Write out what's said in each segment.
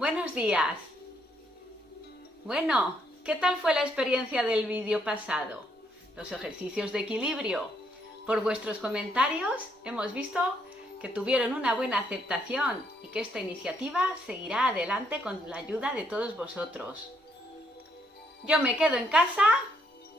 Buenos días. Bueno, ¿qué tal fue la experiencia del vídeo pasado? Los ejercicios de equilibrio. Por vuestros comentarios hemos visto que tuvieron una buena aceptación y que esta iniciativa seguirá adelante con la ayuda de todos vosotros. Yo me quedo en casa,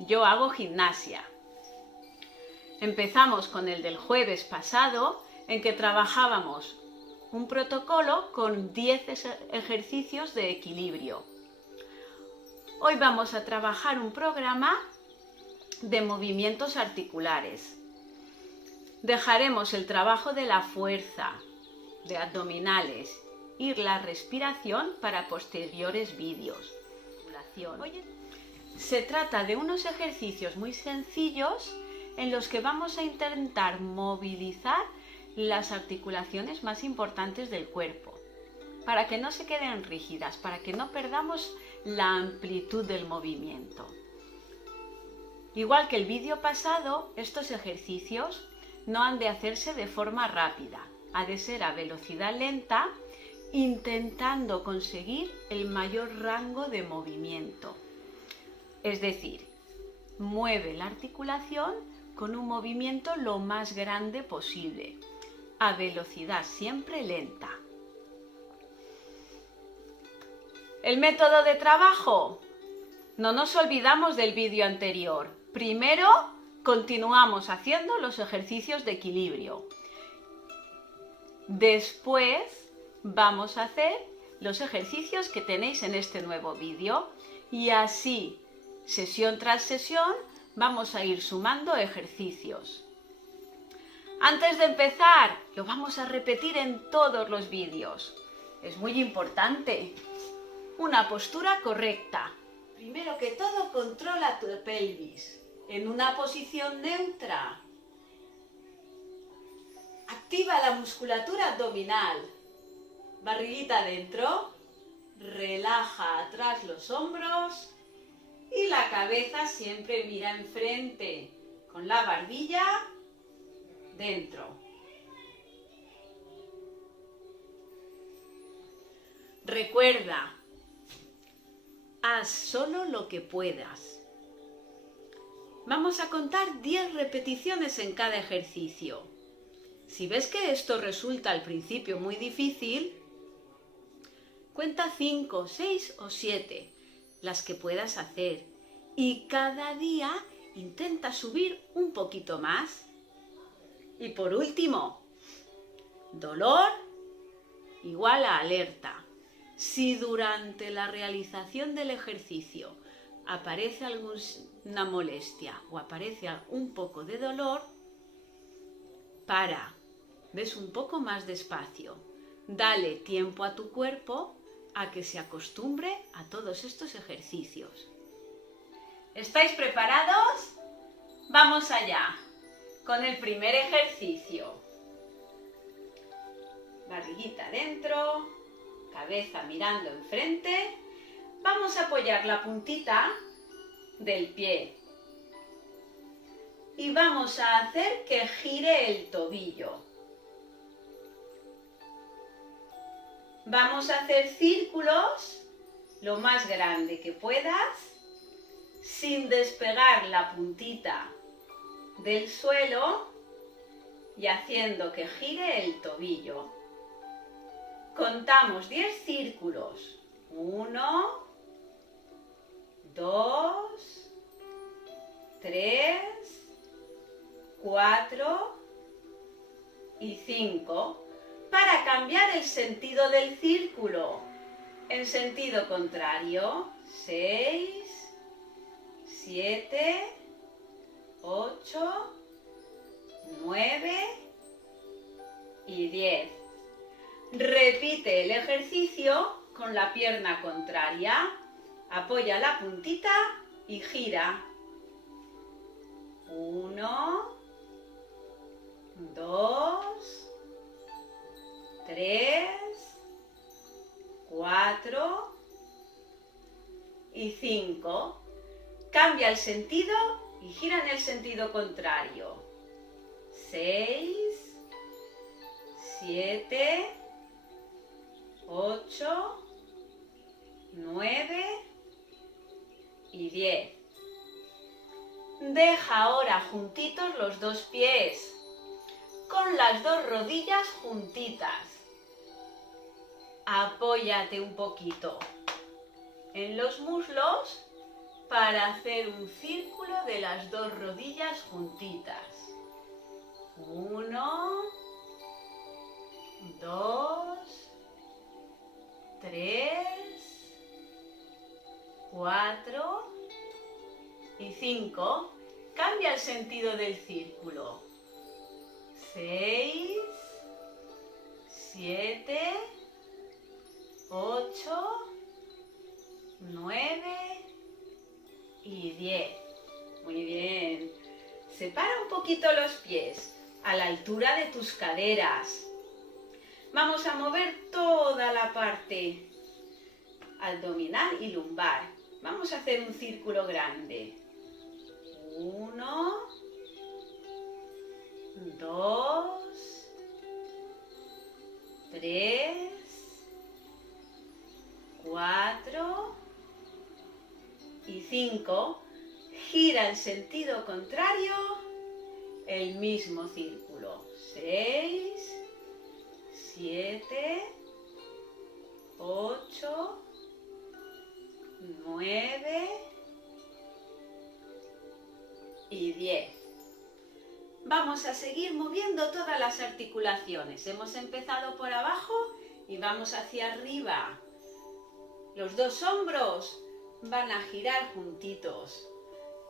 yo hago gimnasia. Empezamos con el del jueves pasado, en que trabajábamos un protocolo con 10 ejercicios de equilibrio. Hoy vamos a trabajar un programa de movimientos articulares. Dejaremos el trabajo de la fuerza, de abdominales y la respiración para posteriores vídeos. Se trata de unos ejercicios muy sencillos en los que vamos a intentar movilizar las articulaciones más importantes del cuerpo, para que no se queden rígidas, para que no perdamos la amplitud del movimiento. Igual que el vídeo pasado, estos ejercicios no han de hacerse de forma rápida, ha de ser a velocidad lenta, intentando conseguir el mayor rango de movimiento. Es decir, mueve la articulación con un movimiento lo más grande posible, a velocidad siempre lenta. El método de trabajo. No nos olvidamos del vídeo anterior. Primero, continuamos haciendo los ejercicios de equilibrio. Después, vamos a hacer los ejercicios que tenéis en este nuevo vídeo. Y así, sesión tras sesión, vamos a ir sumando ejercicios. Antes de empezar, lo vamos a repetir en todos los vídeos. Es muy importante. Una postura correcta. Primero que todo, controla tu pelvis en una posición neutra. Activa la musculatura abdominal. Barriguita adentro. Relaja atrás los hombros. Y la cabeza siempre mira enfrente, con la barbilla dentro. Recuerda, haz solo lo que puedas. Vamos a contar 10 repeticiones en cada ejercicio. Si ves que esto resulta al principio muy difícil, cuenta 5, 6 o 7. Las que puedas hacer, y cada día intenta subir un poquito más. Y por último, dolor igual a alerta. Si durante la realización del ejercicio aparece alguna molestia o aparece un poco de dolor, para, ves un poco más despacio, dale tiempo a tu cuerpo a que se acostumbre a todos estos ejercicios. ¿Estáis preparados? Vamos allá con el primer ejercicio. Barriguita adentro, cabeza mirando enfrente. Vamos a apoyar la puntita del pie y vamos a hacer que gire el tobillo. Vamos a hacer círculos lo más grande que puedas, sin despegar la puntita del suelo y haciendo que gire el tobillo. Contamos 10 círculos. 1, 2, 3, 4 y 5. Para cambiar el sentido del círculo. En sentido contrario, 6, 7, 8, 9 y 10. Repite el ejercicio con la pierna contraria. Apoya la puntita y gira. 1, 2, 3, 4 y 5. Cambia el sentido y gira en el sentido contrario. 6, 7, 8, 9 y 10. Deja ahora juntitos los dos pies, con las dos rodillas juntitas. Apóyate un poquito en los muslos para hacer un círculo de las dos rodillas juntitas. 1, 2, 3, 4 y 5. Cambia el sentido del círculo. 6, 7, 8, 9 y 10. Muy bien. Separa un poquito los pies a la altura de tus caderas. Vamos a mover toda la parte abdominal y lumbar. Vamos a hacer un círculo grande. 1, 2, 3, 4 y 5. Gira en sentido contrario el mismo círculo. 6, 7, 8, 9 y 10. Vamos a seguir moviendo todas las articulaciones. Hemos empezado por abajo y vamos hacia arriba. Los dos hombros van a girar juntitos.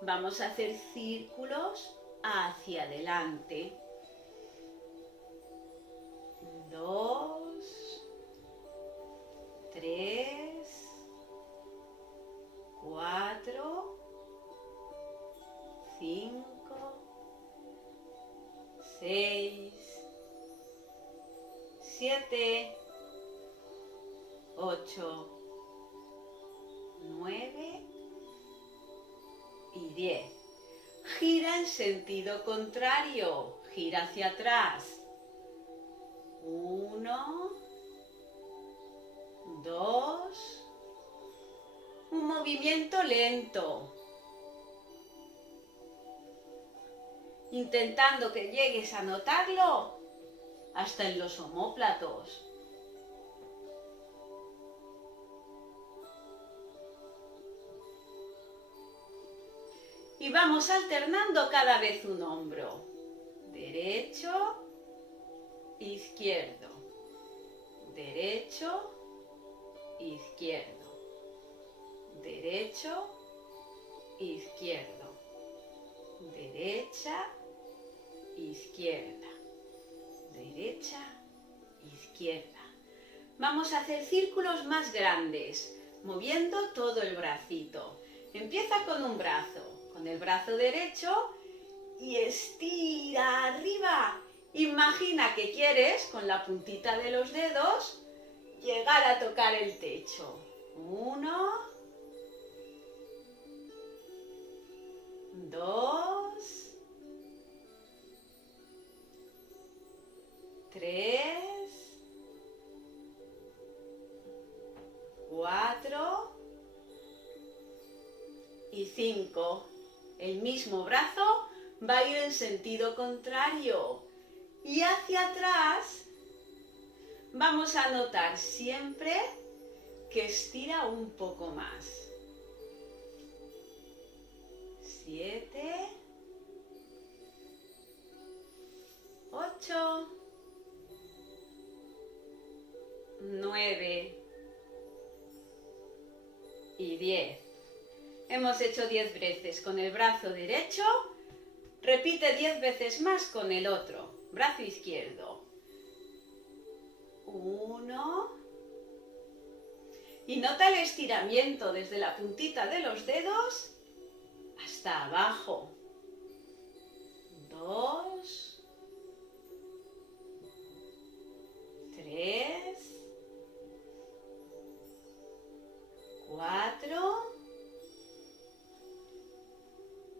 Vamos a hacer círculos hacia adelante. 2, 3, 4, 5, 6, 7, 8, 9 y 10. Gira en sentido contrario, gira hacia atrás. 1, 2, un movimiento lento, intentando que llegues a notarlo hasta en los omóplatos. Y vamos alternando cada vez un hombro. Derecho, izquierdo. Derecho, izquierdo. Derecho, izquierdo. Derecha, izquierda. Derecha, izquierda. Vamos a hacer círculos más grandes, moviendo todo el bracito. Empieza con un brazo. Con el brazo derecho y estira arriba. Imagina que quieres, con la puntita de los dedos, llegar a tocar el techo. 1, 2, 3, 4 y 5. El mismo brazo va a ir en sentido contrario y hacia atrás vamos a notar siempre que estira un poco más. 7, 8, 9 y 10. Hemos hecho 10 veces con el brazo derecho, repite 10 veces más con el otro, brazo izquierdo. 1, y nota el estiramiento desde la puntita de los dedos hasta abajo. 2, 3, 4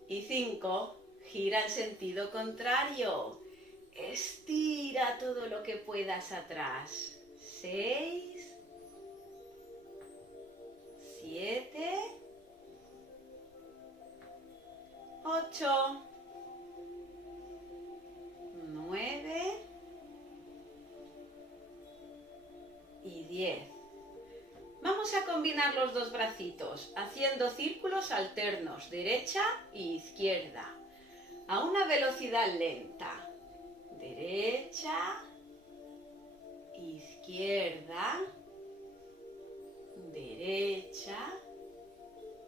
y 5. Gira en sentido contrario. Estira todo lo que puedas atrás. 6, 7, 8, 9 y 10. Vamos a combinar los dos bracitos haciendo círculos alternos, derecha e izquierda, a una velocidad lenta. Derecha, izquierda, derecha,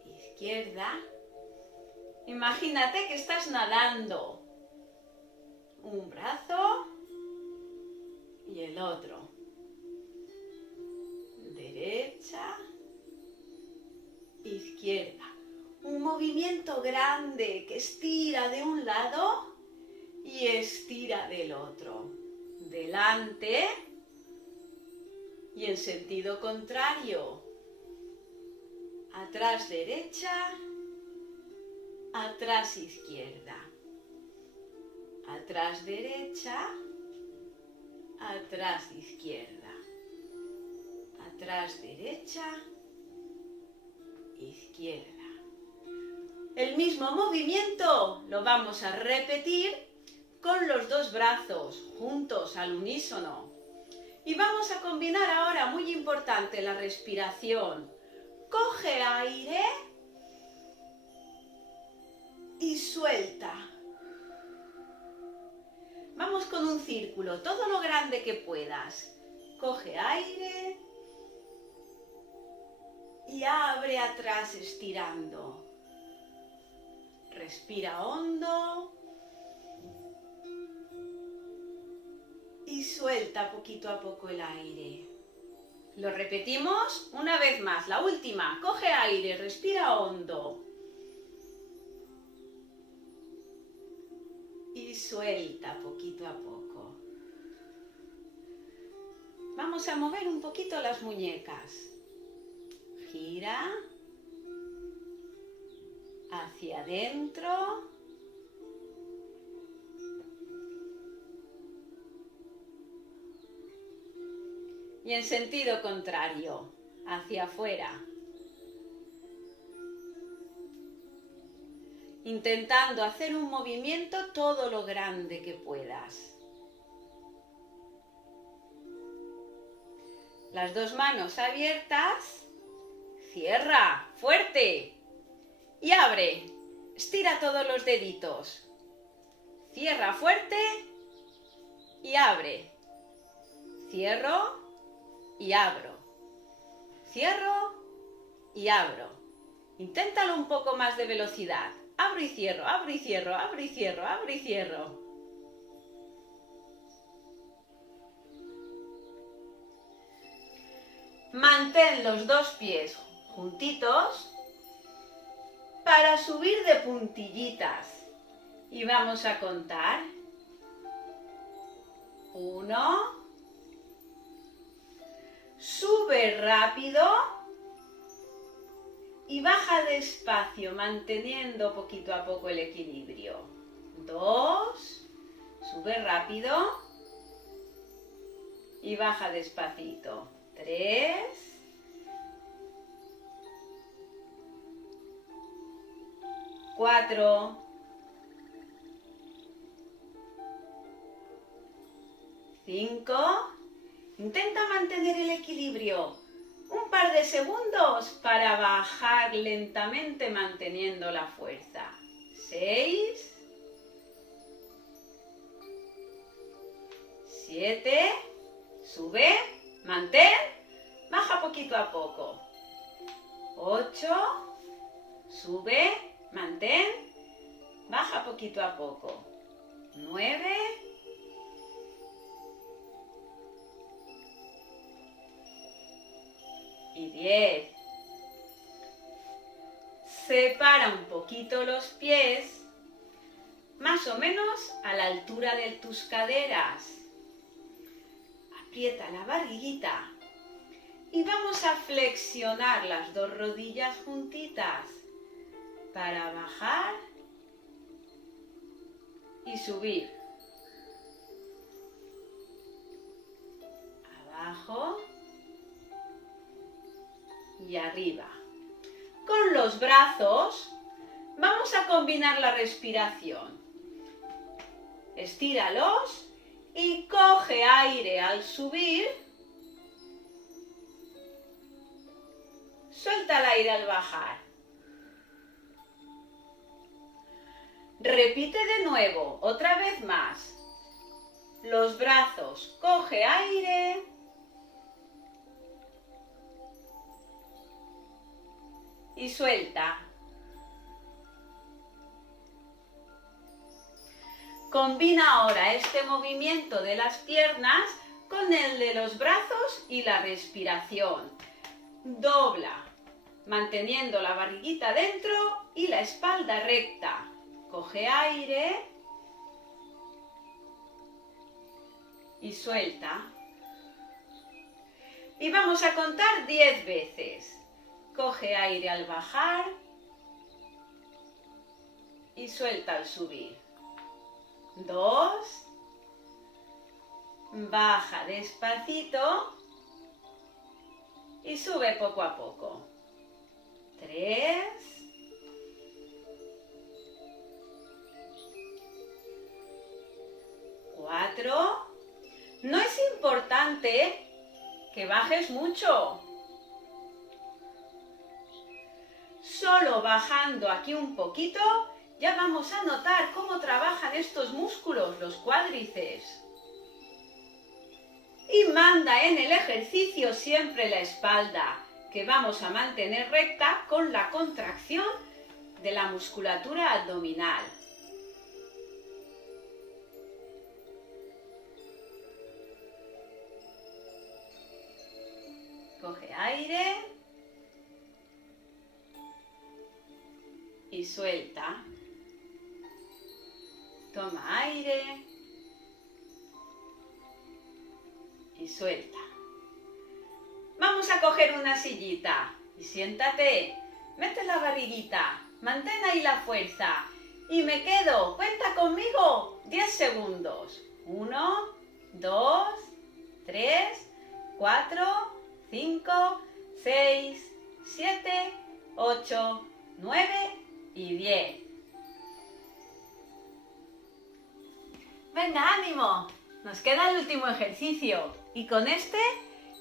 izquierda. Imagínate que estás nadando. Un brazo y el otro. Derecha, izquierda. Un movimiento grande que estira de un lado y estira del otro. Delante y en sentido contrario. Atrás derecha, atrás izquierda. Atrás derecha, atrás izquierda. Atrás derecha, izquierda. El mismo movimiento lo vamos a repetir con los dos brazos juntos al unísono. Y vamos a combinar ahora, muy importante, la respiración. Coge aire y suelta. Vamos con un círculo, todo lo grande que puedas. Coge aire y abre atrás estirando. Respira hondo y suelta poquito a poco el aire. Lo repetimos una vez más, la última. Coge aire, respira hondo. Y suelta poquito a poco. Vamos a mover un poquito las muñecas. Gira. Hacia adentro. Y en sentido contrario, hacia afuera. Intentando hacer un movimiento todo lo grande que puedas. Las dos manos abiertas. Cierra, fuerte. Y abre. Estira todos los deditos. Cierra fuerte y abre. Cierro y abro. Cierro y abro. Inténtalo un poco más de velocidad. Abro y cierro, abro y cierro, abro y cierro, abro y cierro. Mantén los dos pies juntitos para subir de puntillitas. Y vamos a contar. 1. Sube rápido y baja despacio, manteniendo poquito a poco el equilibrio. 2. Sube rápido y baja despacito. 3. 4. 5. Intenta mantener el equilibrio un par de segundos para bajar lentamente manteniendo la fuerza. 6. 7. Sube, mantén, baja poquito a poco. 8. Sube, mantén, baja poquito a poco. 9. Y 10. Separa un poquito los pies, más o menos a la altura de tus caderas. Aprieta la barriguita y vamos a flexionar las dos rodillas juntitas para bajar y subir. Abajo y arriba. Con los brazos vamos a combinar la respiración. Estíralos y coge aire al subir. Suelta el aire al bajar. Repite de nuevo, otra vez más. Los brazos, coge aire. Y suelta. Combina ahora este movimiento de las piernas con el de los brazos y la respiración. Dobla, manteniendo la barriguita dentro y la espalda recta. Coge aire y suelta. Y vamos a contar 10 veces. Coge aire al bajar y suelta al subir. 2, baja despacito y sube poco a poco. 3, 4. No es importante que bajes mucho. Solo bajando aquí un poquito ya vamos a notar cómo trabajan estos músculos, los cuádriceps. Y manda en el ejercicio siempre la espalda, que vamos a mantener recta con la contracción de la musculatura abdominal. Coge aire y suelta. Toma aire y suelta. Vamos a coger una sillita y siéntate. Mete la barriguita, mantén ahí la fuerza. Y me quedo, cuenta conmigo, 10 segundos. 1, 2, 3, 4, 5, 6, 7, 8, 9 y 10. Venga, ánimo. Nos queda el último ejercicio. Y con este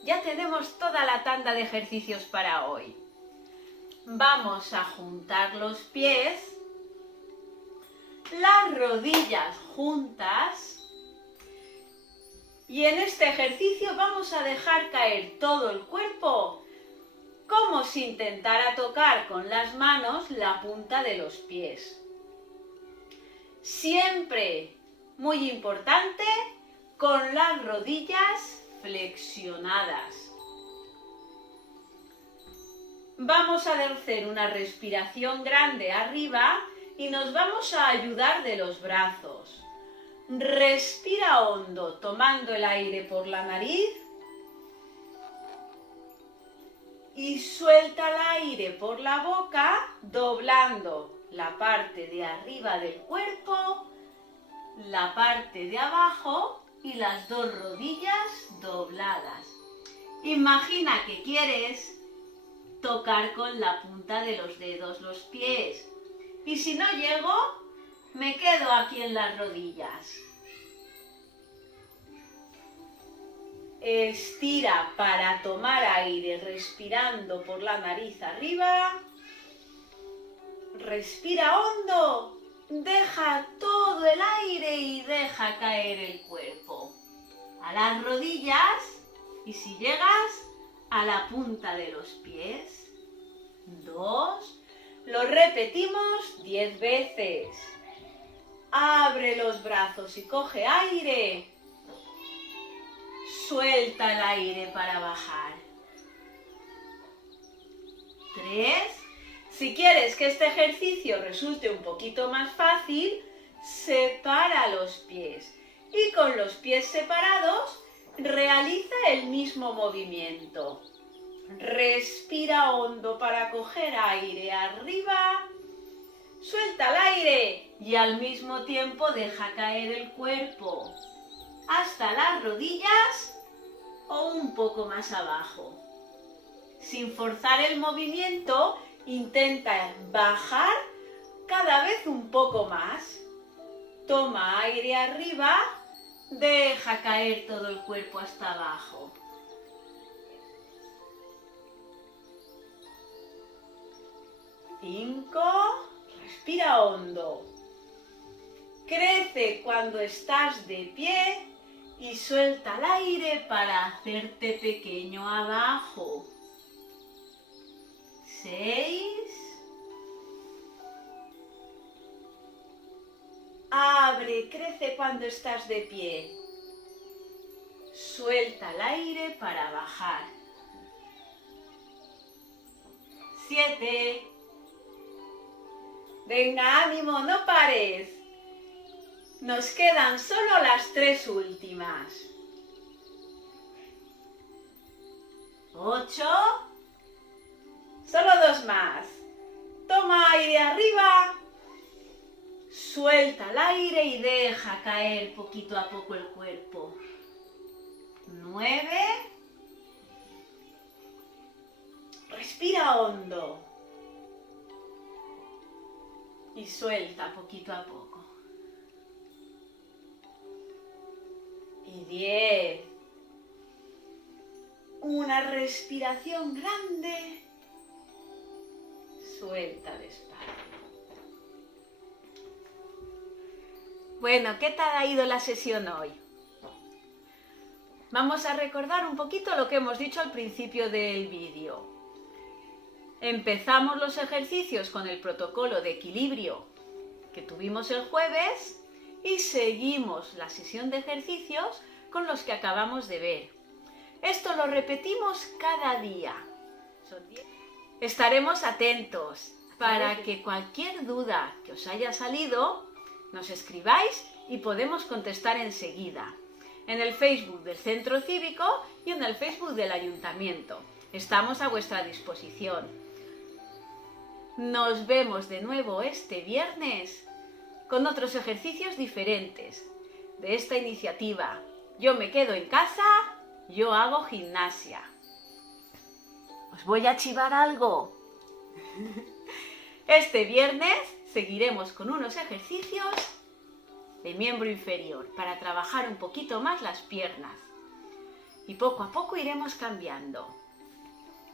ya tenemos toda la tanda de ejercicios para hoy. Vamos a juntar los pies, las rodillas juntas. Y en este ejercicio vamos a dejar caer todo el cuerpo como si intentara tocar con las manos la punta de los pies. Siempre, muy importante, con las rodillas flexionadas. Vamos a hacer una respiración grande arriba y nos vamos a ayudar de los brazos. Respira hondo, tomando el aire por la nariz y suelta el aire por la boca, doblando la parte de arriba del cuerpo, la parte de abajo y las dos rodillas dobladas. Imagina que quieres tocar con la punta de los dedos los pies. Y si no llego, me quedo aquí en las rodillas. Estira para tomar aire, respirando por la nariz arriba. Respira hondo. Deja todo el aire y deja caer el cuerpo. A las rodillas y si llegas a la punta de los pies. 2. Lo repetimos 10 veces. Abre los brazos y coge aire. Suelta el aire para bajar. 3. Si quieres que este ejercicio resulte un poquito más fácil, separa los pies. Y con los pies separados, realiza el mismo movimiento. Respira hondo para coger aire arriba. Suelta el aire y al mismo tiempo deja caer el cuerpo hasta las rodillas o un poco más abajo. Sin forzar el movimiento Intenta bajar cada vez un poco más. Toma aire arriba, deja caer todo el cuerpo hasta abajo. 5, respira hondo. Crece cuando estás de pie y suelta el aire para hacerte pequeño abajo. 6. Abre, crece cuando estás de pie. Suelta el aire para bajar. 7. Venga, ánimo, no pares. Nos quedan solo las 3 últimas. 8. Solo 2 más. Toma aire arriba. Suelta el aire y deja caer poquito a poco el cuerpo. 9. Respira hondo. Y suelta poquito a poco. Y 10. Una respiración grande. Suelta despacio. Bueno, ¿qué tal ha ido la sesión hoy? Vamos a recordar un poquito lo que hemos dicho al principio del vídeo. Empezamos los ejercicios con el protocolo de equilibrio que tuvimos el jueves y seguimos la sesión de ejercicios con los que acabamos de ver. Esto lo repetimos cada día. Estaremos atentos para que cualquier duda que os haya salido nos escribáis y podemos contestar enseguida. En el Facebook del Centro Cívico y en el Facebook del Ayuntamiento. Estamos a vuestra disposición. Nos vemos de nuevo este viernes con otros ejercicios diferentes de esta iniciativa. Yo me quedo en casa, yo hago gimnasia. ¿Os voy a chivar algo? Este viernes seguiremos con unos ejercicios de miembro inferior para trabajar un poquito más las piernas. Y poco a poco iremos cambiando.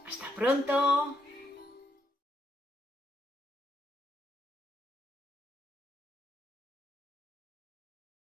¡Hasta pronto!